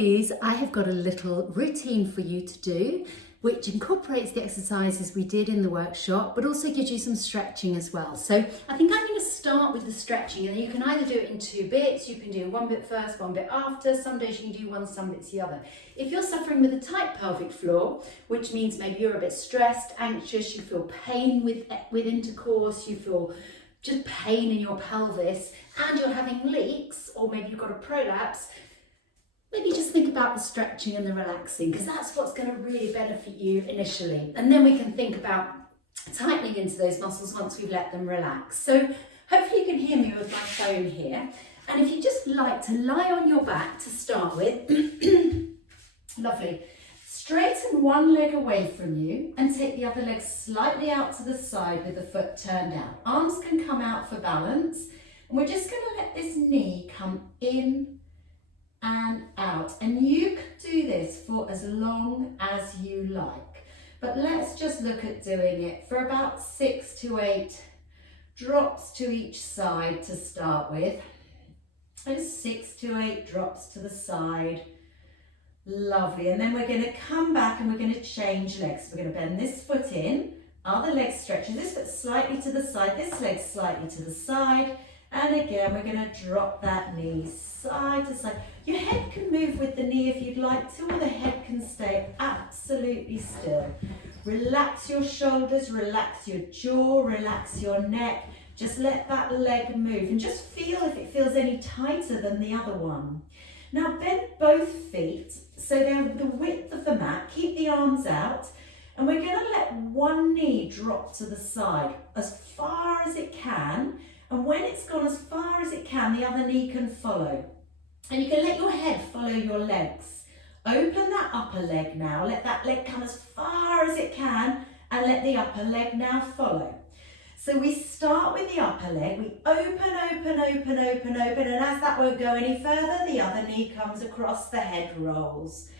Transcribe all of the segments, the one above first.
I have got a little routine for you to do, which incorporates the exercises we did in the workshop, but also gives you some stretching as well. So I think I'm going to start with the stretching, and then you can either do it in 2 bits, you can do one bit first, one bit after. Some days you can do one, some bits the other. If you're suffering with a tight pelvic floor, which means maybe you're a bit stressed, anxious, you feel pain with intercourse, you feel just pain in your pelvis, and you're having leaks, or maybe you've got a prolapse, maybe just think about the stretching and the relaxing, because that's what's going to really benefit you initially. And then we can think about tightening into those muscles once we've let them relax. So hopefully you can hear me with my phone here. And if you just like to lie on your back to start with, lovely. Straighten one leg away from you and take the other leg slightly out to the side with the foot turned out. Arms can come out for balance. And we're just going to let this knee come in and out, and you can do this for as long as you like, but let's just look at doing it for about 6 to 8 drops to each side to start with. Just 6 to 8 drops to the side. Lovely. And then we're going to come back and we're going to change legs. We're going to bend this foot in, other leg stretches, this foot slightly to the side, this leg slightly to the side, and again we're going to drop that knee side to side. Your head can move with the knee if you'd like to, or the head can stay absolutely still. Relax your shoulders, relax your jaw, relax your neck. Just let that leg move and just feel if it feels any tighter than the other one. Now bend both feet so they're the width of the mat. Keep the arms out, and we're going to let one knee drop to the side as far as it can. And when it's gone as far as it can, the other knee can follow. And you can let your head follow your legs. Open that upper leg now. Let that leg come as far as it can, and let the upper leg now follow. So we start with the upper leg. We open, open, open, open, open. And as that won't go any further, the other knee comes across, the head rolls.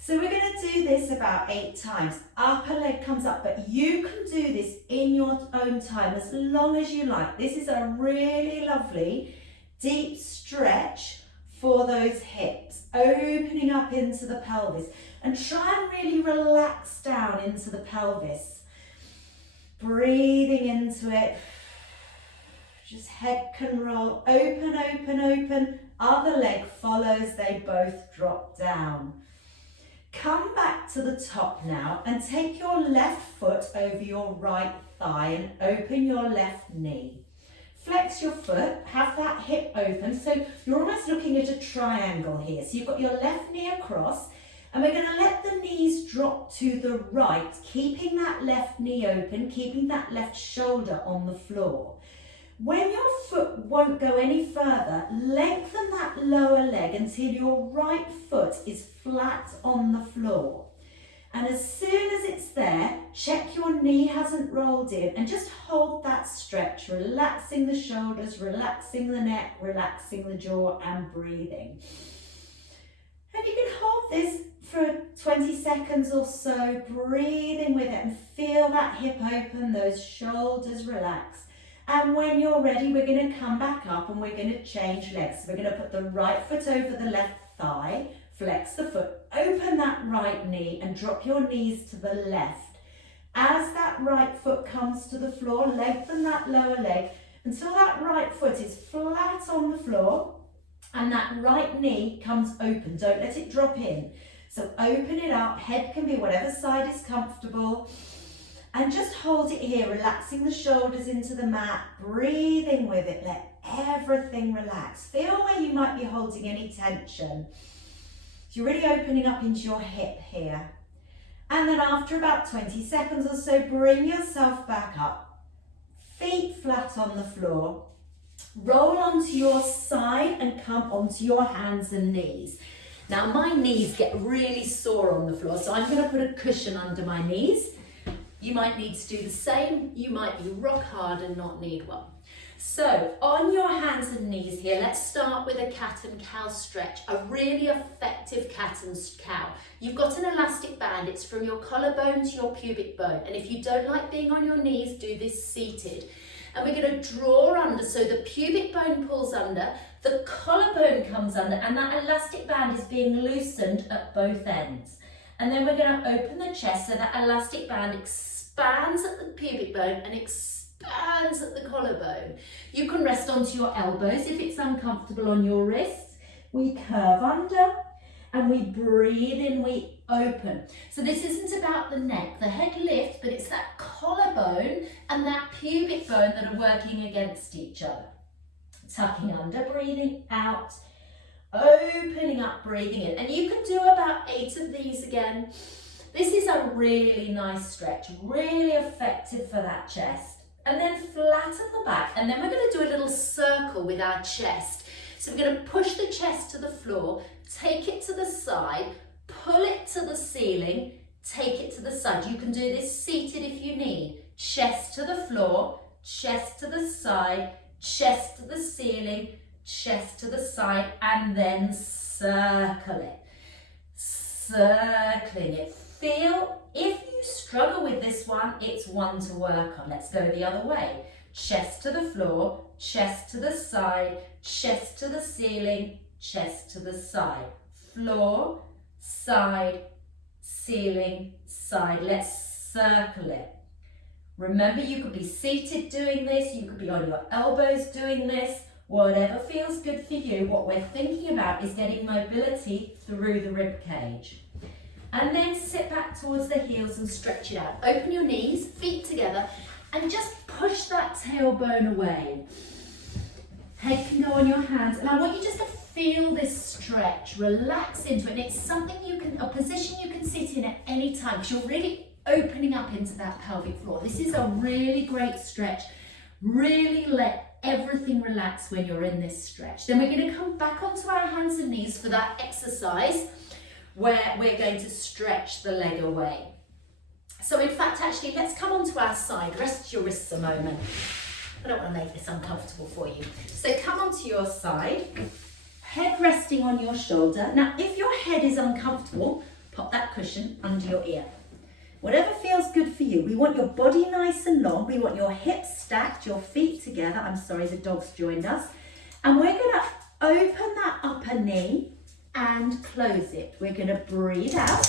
So we're going to do this about 8 times. Upper leg comes up, but you can do this in your own time as long as you like. This is a really lovely deep stretch for those hips, opening up into the pelvis, and try and really relax down into the pelvis. Breathing into it. Just head can roll, open, open, open. Other leg follows, they both drop down. Come back to the top now and take your left foot over your right thigh and open your left knee. Flex your foot, have that hip open, so you're almost looking at a triangle here. So you've got your left knee across, and we're going to let the knees drop to the right, keeping that left knee open, keeping that left shoulder on the floor. When your foot won't go any further, lengthen that lower leg until your right foot is flat on the floor. And as soon as it's there, check your knee hasn't rolled in, and just hold that stretch, relaxing the shoulders, relaxing the neck, relaxing the jaw, and breathing. And you can hold this for 20 seconds or so, breathing with it, and feel that hip open, those shoulders relax. And when you're ready, we're going to come back up and we're going to change legs. So we're going to put the right foot over the left thigh, flex the foot, open that right knee, and drop your knees to the left. As that right foot comes to the floor, lengthen that lower leg until that right foot is flat on the floor and that right knee comes open. Don't let it drop in. So open it up, head can be whatever side is comfortable. And just hold it here, relaxing the shoulders into the mat, breathing with it, let everything relax. Feel where you might be holding any tension. So you're really opening up into your hip here. And then after about 20 seconds or so, bring yourself back up. Feet flat on the floor. Roll onto your side and come onto your hands and knees. Now my knees get really sore on the floor, so I'm going to put a cushion under my knees. You might need to do the same. You might be rock hard and not need one. So on your hands and knees here, let's start with a cat and cow stretch, a really effective cat and cow. You've got an elastic band. It's from your collarbone to your pubic bone. And if you don't like being on your knees, do this seated. And we're going to draw under, so the pubic bone pulls under, the collarbone comes under, and that elastic band is being loosened at both ends. And then we're going to open the chest so that elastic band expands at the pubic bone and expands at the collarbone. You can rest onto your elbows if it's uncomfortable on your wrists. We curve under and we breathe in, we open. So this isn't about the neck, the head lift, but it's that collarbone and that pubic bone that are working against each other. Tucking under, breathing out, opening up, breathing in. And you can do about 8 of these again. This is a really nice stretch, really effective for that chest. And then flatten the back. And then we're going to do a little circle with our chest. So we're going to push the chest to the floor, take it to the side, pull it to the ceiling, take it to the side. You can do this seated if you need. Chest to the floor, chest to the side, chest to the ceiling, chest to the side, and then circle it. Circling it. Feel, if you struggle with this one, it's one to work on. Let's go the other way. Chest to the floor, chest to the side, chest to the ceiling, chest to the side. Floor, side, ceiling, side. Let's circle it. Remember, you could be seated doing this, you could be on your elbows doing this, whatever feels good for you. What we're thinking about is getting mobility through the rib cage. And then sit back towards the heels and stretch it out. Open your knees, feet together, and just push that tailbone away. Head can go on your hands, and I want you just to feel this stretch, relax into it. And it's something you can, a position you can sit in at any time, because you're really opening up into that pelvic floor. This is a really great stretch. Really let everything relax when you're in this stretch. Then we're going to come back onto our hands and knees for that exercise where we're going to stretch the leg away. So in fact, actually, let's come onto our side. Rest your wrists a moment. I don't want to make this uncomfortable for you. So come onto your side, head resting on your shoulder. Now, if your head is uncomfortable, pop that cushion under your ear. Whatever feels good for you. We want your body nice and long. We want your hips stacked, your feet together. I'm sorry, the dog's joined us. And we're going to open that upper knee and close it. We're going to breathe out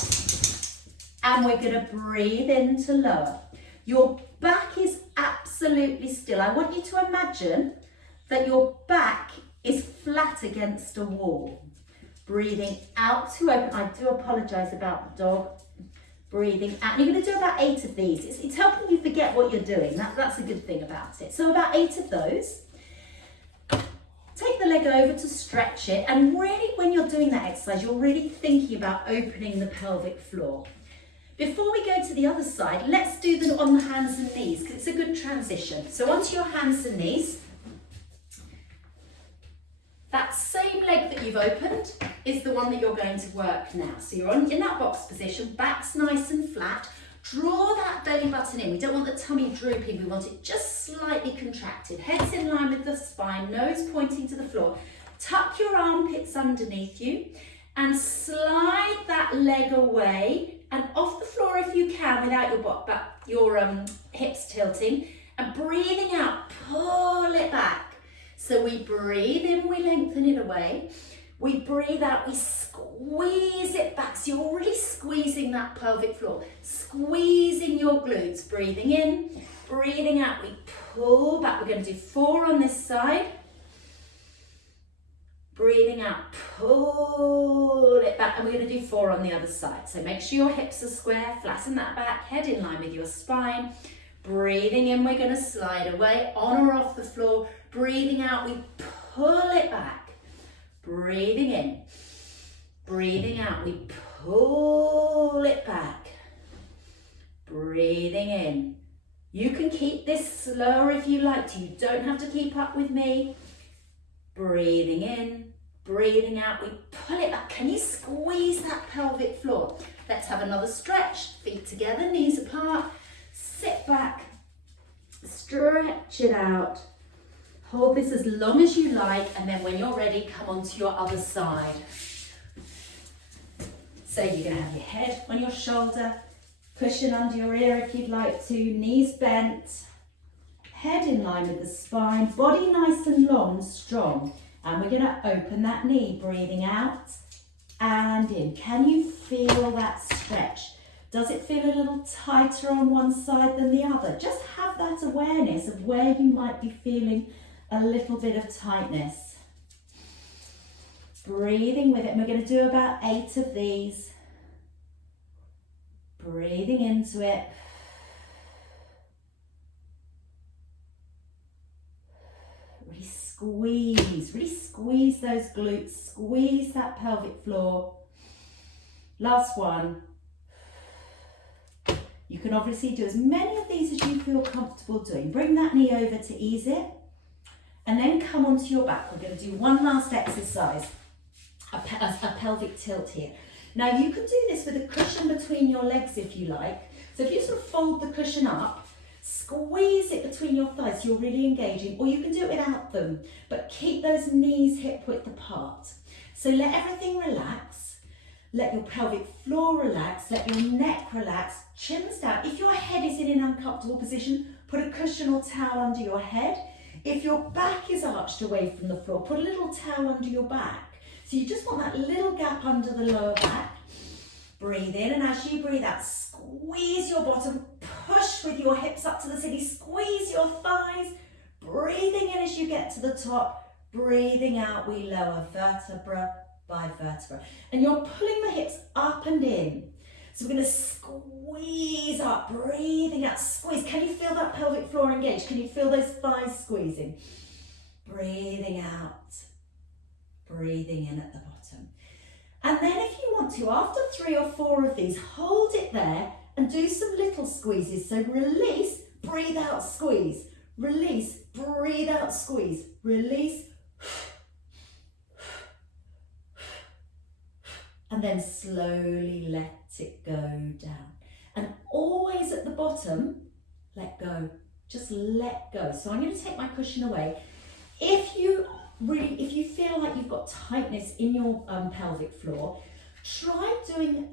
and we're going to breathe in to lower. Your back is absolutely still. I want you to imagine that your back is flat against a wall. Breathing out to open. I do apologise about the dog. Breathing out. You're going to do about 8 of these. It's helping you forget what you're doing. That's a good thing about it. So about 8 of those. Take the leg over to stretch it. And really, when you're doing that exercise, you're really thinking about opening the pelvic floor. Before we go to the other side, let's do them on the hands and knees, because it's a good transition. So onto your hands and knees. That same leg that you've opened is the one that you're going to work now. So you're in that box position, back's nice and flat. Draw that belly button in. We don't want the tummy drooping, we want it just slightly contracted. Head's in line with the spine, nose pointing to the floor. Tuck your armpits underneath you and slide that leg away and off the floor if you can without your hips tilting. And breathing out, pull it back. So we breathe in, we lengthen it away. We breathe out, we squeeze it back. So you're really squeezing that pelvic floor, squeezing your glutes. Breathing in, breathing out, we pull back. We're going to do 4 on this side. Breathing out, pull it back. And we're going to do 4 on the other side. So make sure your hips are square, flatten that back, head in line with your spine. Breathing in, we're going to slide away, on or off the floor. Breathing out, we pull it back. Breathing in. Breathing out, we pull it back. Breathing in. You can keep this slower if you like to. You don't have to keep up with me. Breathing in, breathing out, we pull it back. Can you squeeze that pelvic floor? Let's have another stretch. Feet together, knees apart. Sit back, stretch it out. Hold this as long as you like, and then when you're ready, come onto your other side. So you're going to have your head on your shoulder, cushion under your ear if you'd like to, knees bent, head in line with the spine, body nice and long, strong. And we're gonna open that knee, breathing out and in. Can you feel that stretch? Does it feel a little tighter on one side than the other? Just have that awareness of where you might be feeling a little bit of tightness. Breathing with it, and we're going to do about 8 of these. Breathing into it. Really squeeze those glutes, squeeze that pelvic floor. Last one. You can obviously do as many of these as you feel comfortable doing. Bring that knee over to ease it, and then come onto your back. We're going to do one last exercise, a pelvic tilt here. Now you can do this with a cushion between your legs if you like. So if you sort of fold the cushion up, squeeze it between your thighs, you're really engaging, or you can do it without them, but keep those knees hip width apart. So let everything relax, let your pelvic floor relax, let your neck relax, chins down. If your head is in an uncomfortable position, put a cushion or towel under your head. If your back is arched away from the floor, put a little towel under your back. So you just want that little gap under the lower back. Breathe in, and as you breathe out, squeeze your bottom, push with your hips up to the ceiling, squeeze your thighs, breathing in as you get to the top, breathing out, we lower vertebra by vertebra. And you're pulling the hips up and in. So we're going to squeeze up, breathing out, squeeze. Can you feel that pelvic floor engaged? Can you feel those thighs squeezing? Breathing out, breathing in at the bottom. And then if you want to, after 3 or 4 of these, hold it there and do some little squeezes. So release, breathe out, squeeze. Release, breathe out, squeeze. Release. And then slowly let it go down. And always at the bottom, let go. Just let go. So I'm going to take my cushion away. If you feel like you've got tightness in your pelvic floor, try doing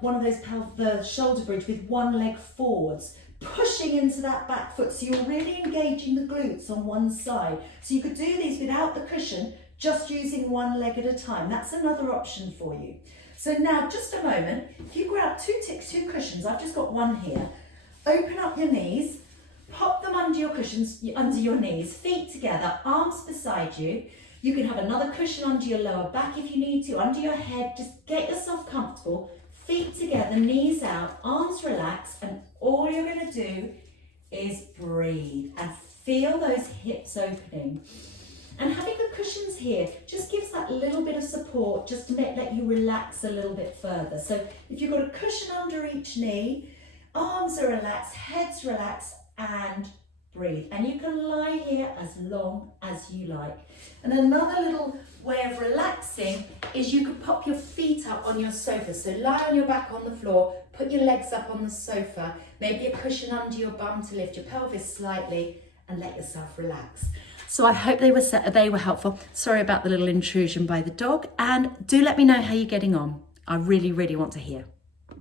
one of those the shoulder bridge with one leg forwards, pushing into that back foot. So you're really engaging the glutes on one side. So you could do these without the cushion, just using one leg at a time. That's another option for you. So now, just a moment, if you grab 2 cushions, I've just got one here, open up your knees, pop them under your cushions, under your knees, feet together, arms beside you. You can have another cushion under your lower back if you need to, under your head. Just get yourself comfortable, feet together, knees out, arms relaxed, and all you're going to do is breathe and feel those hips opening. And having the cushions here just gives that little bit of support, just to let you relax a little bit further. So if you've got a cushion under each knee, arms are relaxed, head's relaxed, and breathe. And you can lie here as long as you like. And another little way of relaxing is you could pop your feet up on your sofa. So lie on your back on the floor, put your legs up on the sofa, maybe a cushion under your bum to lift your pelvis slightly, and let yourself relax. So I hope they were helpful. Sorry about the little intrusion by the dog, and do let me know how you're getting on. I really, really want to hear.